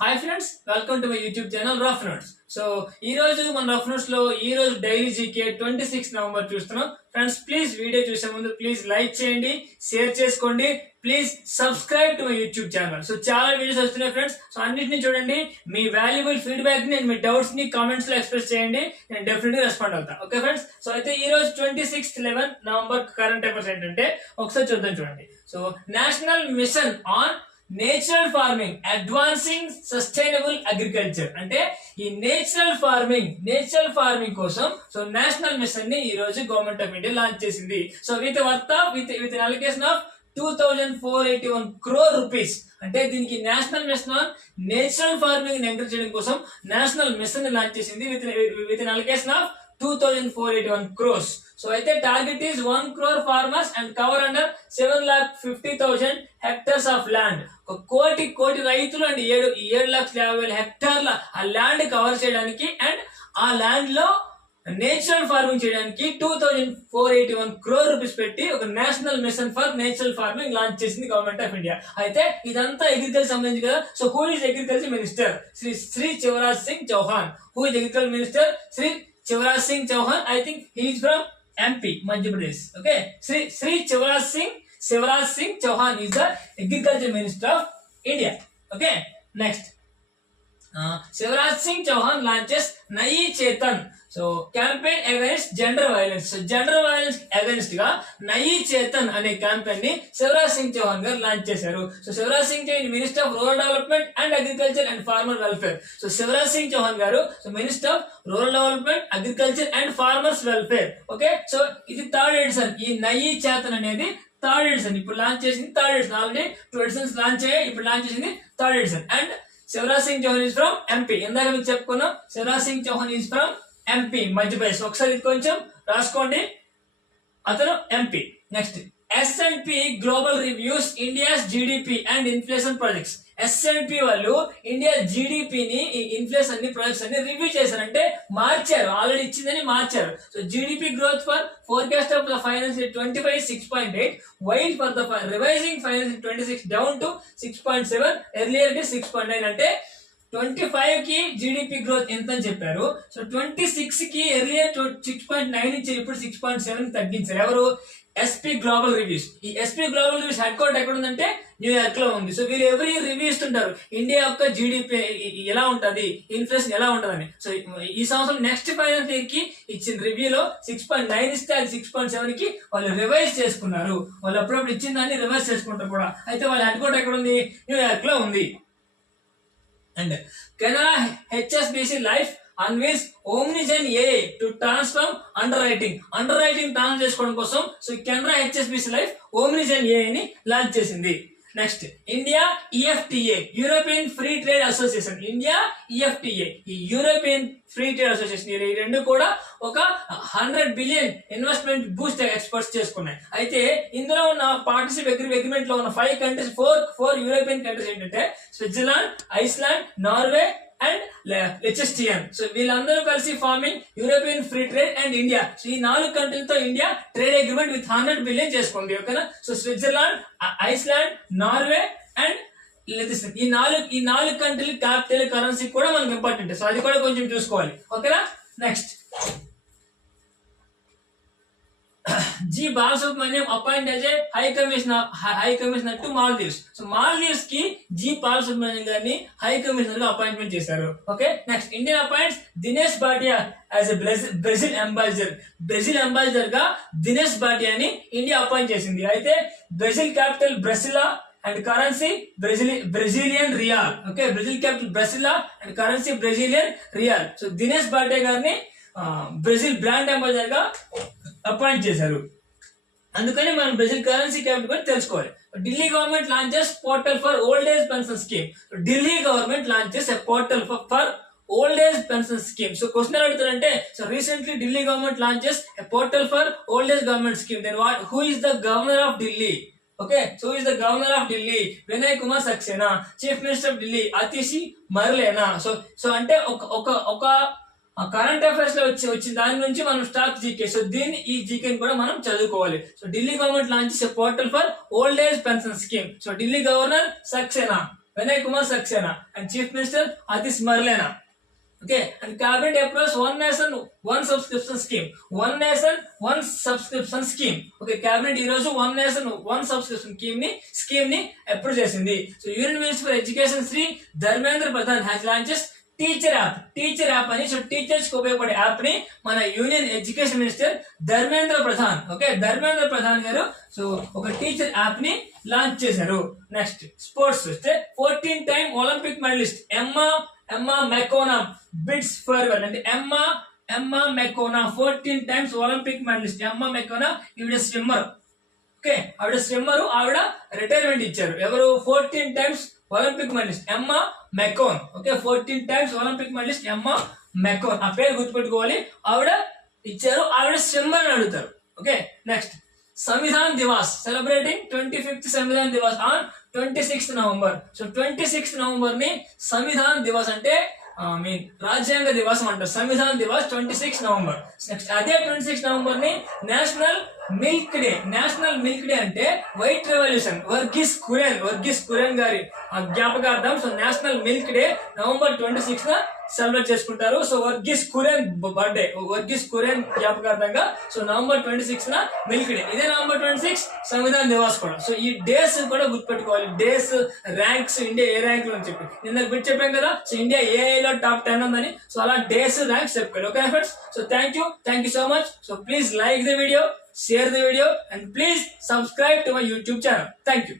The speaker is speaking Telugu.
Hi friends welcome to my YouTube channel rough notes so ఈ రోజు మన రఫ్ నోట్స్లో ఈ రోజు daily GK twenty six November చూస్తున్నాం. ఫ్రెండ్స్ ప్లీజ్ వీడియో చూసే ముందు ప్లీజ్ లైక్ చేయండి షేర్ చేసుకోండి please subscribe to my YouTube channel so చాలా వీడియోస్ వస్తున్నాయి ఫ్రెండ్స్ సో అన్నిటిని చూడండి మీ వాల్యుబుల్ ఫీడ్బ్యాక్ని మీ డౌట్స్ని కామెంట్స్లో ఎక్స్ప్రెస్ చేయండి నేను డెఫినెట్ రెస్పాండ్ అవుతా. ఓకే ఫ్రెండ్స్ సో అయితే ఈ రోజు twenty sixth eleven November current affairs ఏంటంటే ఒకసారి చూద్దాం చూడండి. So national mission on natural farming advancing sustainable agriculture. అంటే ఈ నేచురల్ ఫార్మింగ్ నేచురల్ ఫార్మింగ్ కోసం సో నేషనల్ మిషన్ని ఈ రోజు గవర్నమెంట్ ఆఫ్ ఇండియా లాంచ్ చేసింది. So with worth with with allocation of two thousand four eighty one crore rupees అంటే దీనికి national mission on natural farming encourage చేయడం కోసం నేషనల్ మిషన్ని లాంచ్ చేసింది with with allocation of two thousand four eighty one crores so అయితే target is one crore farmers and cover under seven lakh fifty thousand hectares of land ఒక కోటి కోటి రైతులు అండ్ ఏడు ఏడు లక్షల యాభై వేల హెక్టార్ల ఆ ల్యాండ్ కవర్ చేయడానికి అండ్ ఆ ల్యాండ్లో నేచురల్ ఫార్మింగ్ చేయడానికి two thousand four eighty one crore rupees పెట్టి ఒక national mission for natural farming launch చేసింది గవర్నమెంట్ ఆఫ్ ఇండియా అయితే ఇదంతా అగ్రికల్చర్ సంబంధించి కదా. So who is agriculture minister Shri Shri Shivraj Singh Chouhan. Who is agriculture minister Shri Shivraj Singh Chouhan. I think he is from MP, Madhya Pradesh. Okay, Sri Sri Chivraj Singh, Singh Chauhan is the Agriculture Minister of India. Okay, next. Shivraj Singh Chouhan launches Nayi Chetna. So campaign against gender violence gender violence అగైన్స్ట్గా Nayi Chetan అనే క్యాంపెయిన్ని శివరాజ్ సింగ్ చౌహాన్ గారు లాంచ్ చేశారు. So Shivraj Singh Chouhan minister of rural development and agriculture and farmer welfare so Shivraj Singh Chouhan గారు so minister of rural development agriculture and farmers welfare okay so ఇది థర్డ్ ఎడిషన్ ఈ నయీ చేతన్ అనేది థర్డ్ ఎడిషన్ ఇప్పుడు లాంచ్ చేసింది third edition already two editions launch అయ్యాయి. ఇప్పుడు లాంచ్ చేసింది third edition and Shivraj Singh Chouhan is from MP ఇందాక మీకు చెప్పుకున్నాం Shivraj Singh Chouhan is from MP Madhya Pradesh ఒకసారి ఇది కొంచెం రాసుకోండి. అతను MP next SNP global reviews India's GDP and inflation projects SNP వాళ్ళు ఇండియా జీడిపిని ఇన్ఫ్లేషన్ని ప్రొజెక్షన్ అన్ని రివ్యూ చేశారంటే మార్చారు. ఆల్రెడీ ఇచ్చిందని మార్చారు. So GDP growth for forecast of the finance twenty five six point eight while for the revising finance twenty six down to six point seven ఎర్లియర్కి six point nine అంటే ట్వంటీ ఫైవ్కి జీడిపి గ్రోత్ ఎంత అని చెప్పారు? సో ట్వంటీ సిక్స్కి ఎర్లియర్ సిక్స్ పాయింట్ నైన్ నుంచి ఇప్పుడు సిక్స్ పాయింట్ సెవెన్ తగ్గించారు. ఎవరు? ఎస్పీ గ్లోబల్ రివ్యూస్ ఈ SP global reviews head quarter ఎక్కడ ఉందంటే న్యూయార్క్లో ఉంది. సో వీరు ఎవరి రివ్యూ ఇస్తుంటారు ఇండియా యొక్క జీడిపి ఎలా ఉంటుంది? ఇన్ఫ్లేషన్ ఎలా ఉంటుందని. సో ఈ సంవత్సరం నెక్స్ట్ ఫైనాన్స్ ఇయర్కి ఇచ్చిన రివ్యూలో సిక్స్ పాయింట్ నైన్ ఇస్తే అది సిక్స్ పాయింట్ సెవెన్కి వాళ్ళు రివైజ్ చేసుకున్నారు. వాళ్ళు అప్పుడప్పుడు ఇచ్చిన దాన్ని రివైజ్ చేసుకుంటారు కూడా. అయితే వాళ్ళ హెడ్ క్వార్టర్ ఎక్కడ ఉంది? న్యూయార్క్లో ఉంది. And Canara HSBC life unveils Omnigen A to transform underwriting underwriting trans చేసుకోవడం కోసం so Canara HSBC life Omnigen A అని లాంచ్ చేసింది. Next India EFTA European free trade association India EFTA ఈ యూరోపియన్ ఫ్రీ ట్రేడ్ అసోసియేషన్ ఈ రెండు కూడా ఒక hundred billion investment boost experts చేసుకున్నాయి. అయితే ఇందులో ఉన్న పార్టిసిప్ అగ్రిమెంట్లో ఉన్న five countries four four European countries ఏంటంటే Switzerland Iceland Norway and Liechtenstein so వీళ్ళందరూ కలిసి farming European free trade and India so ఈ నాలుగు కంట్రీలతో India trade agreement with hundred billion చేసుకోండి ఓకేనా so Switzerland Iceland Norway and ఈ నాలుగు ఈ నాలుగు కంట్రీల క్యాపిటల్ కరెన్సీ కూడా మనకి ఇంపార్టెంట్ సో అది కూడా కొంచెం చూసుకోవాలి ఓకేనా next G Balasubramaniam appoint as a high commissioner high commissioner to Maldives. So మాల్దీవ్స్కి G Balasubramaniam గారిని హై కమిషనర్గా అపాయింట్మెంట్ చేశారు. Okay next Indian appoints Dinesh Bhatia as a Brazil ambassador Brazil అంబాసిడర్గా Dinesh భాటియాని ఇండియా అపాయింట్ చేసింది. అయితే Brazil capital Brasilia and currency బ్రెజిలి Brazilian real okay Brazil capital Brasilia and currency Brazilian real so Dinesh Bhatia గారిని బ్రెజిల్ బ్రాండ్ అంబాసిడర్గా అపాయింట్ చేశారు. అందుకని మనం బ్రెజిల్ కరెన్సీ క్యాపిటల్ గురించి తెలుసుకోవాలి. Delhi government launches portal for old age pension scheme Delhi government launches a portal for old age pension scheme so question అడుగుతారంటే so recently Delhi government launches a portal for old age government scheme then what who is the governor of Delhi? Okay so is the governor of Delhi? Vinay Kumar Saxena chief minister of Delhi Atishi Marlena so so అంటే ఒక ఒక ఒక ఆ కరెంట్ అఫైర్స్లో వచ్చి వచ్చిన దాని నుంచి మనం స్టాక్ జీకే సో దీన్ని ఈ జీకేని కూడా మనం చదువుకోవాలి. సో ఢిల్లీ గవర్నమెంట్ లాంచ్ చేసే portal for old age pension scheme so Delhi governor Saxena Vinay Kumar Saxena and chief minister Atishi Marlena okay and cabinet approves one nation one subscription scheme one nation one subscription scheme okay cabinet ఈ రోజు వన్ నేషన్ వన్ సబ్స్క్రిప్షన్ స్కీమ్ని స్కీమ్ని అప్రూవ్ చేసింది. So union minister for education Shri Dharmendra Pradhan has launches teacher app teacher app అని సో టీచర్స్కి ఉపయోగపడే యాప్ని మన union education minister Dharmendra Pradhan okay Dharmendra Pradhan గారు సో ఒక టీచర్ యాప్ని లాంచ్ చేశారు. నెక్స్ట్ స్పోర్ట్స్ చూస్తే fourteen time Olympic medalist Emma Emma McKeon bids for అంటే Emma Emma McKeon fourteen times Olympic medalist Emma McKeon ఈవిడ స్విమ్మర్ ఓకే ఆవిడ స్విమ్మర్ ఆవిడ రిటైర్మెంట్ ఇచ్చారు. ఎవరు? Fourteen times Olympic medalist Emma McKeon. Okay fourteen times Olympic medalist Emma McKeon ఆ పేరు గుర్తుపెట్టుకోవాలి. ఆవిడ ఇచ్చారు. ఆవిడ సింబల్ అని అడుగుతారు. Okay next Samvidhan Diwas. Celebrating twenty fifth Samvidhan Diwas on twenty sixth November so twenty sixth నవంబర్ని Samvidhan Diwas అంటే మీన్ రాజ్యాంగ దివాసం అంటారు. Samvidhan Diwas twenty six November next అదే twenty six నవంబర్ని national milk day national milk day అంటే వైట్ రెవల్యూషన్ వర్గీస్ కురెన్ వర్గీస్ కురెన్ గారి జ్ఞాపకార్థం. So national milk day November twenty six celebrate చేసుకుంటారు. సో వర్గీస్ కురెన్ బర్త్డే వర్గీస్ కురేన్ జ్ఞాపకార్థంగా సో నవంబర్ ట్వంటీ సిక్స్ న మిల్క్ డే ఇదే November twenty six Samvidhan Diwas కూడా సో ఈ డేస్ కూడా గుర్తుపెట్టుకోవాలి. Days ranks India a rank అని చెప్పి. నిన్న బిట్ చెప్పాం కదా సో ఇండియా ఏఐలో టాప్ టెన్ ఉందని. సో అలా డేస్ ర్యాంక్స్ చెప్పుకోవాలి okay friends so thank you thank you so much so please like the video share the video and please subscribe to my YouTube channel thank you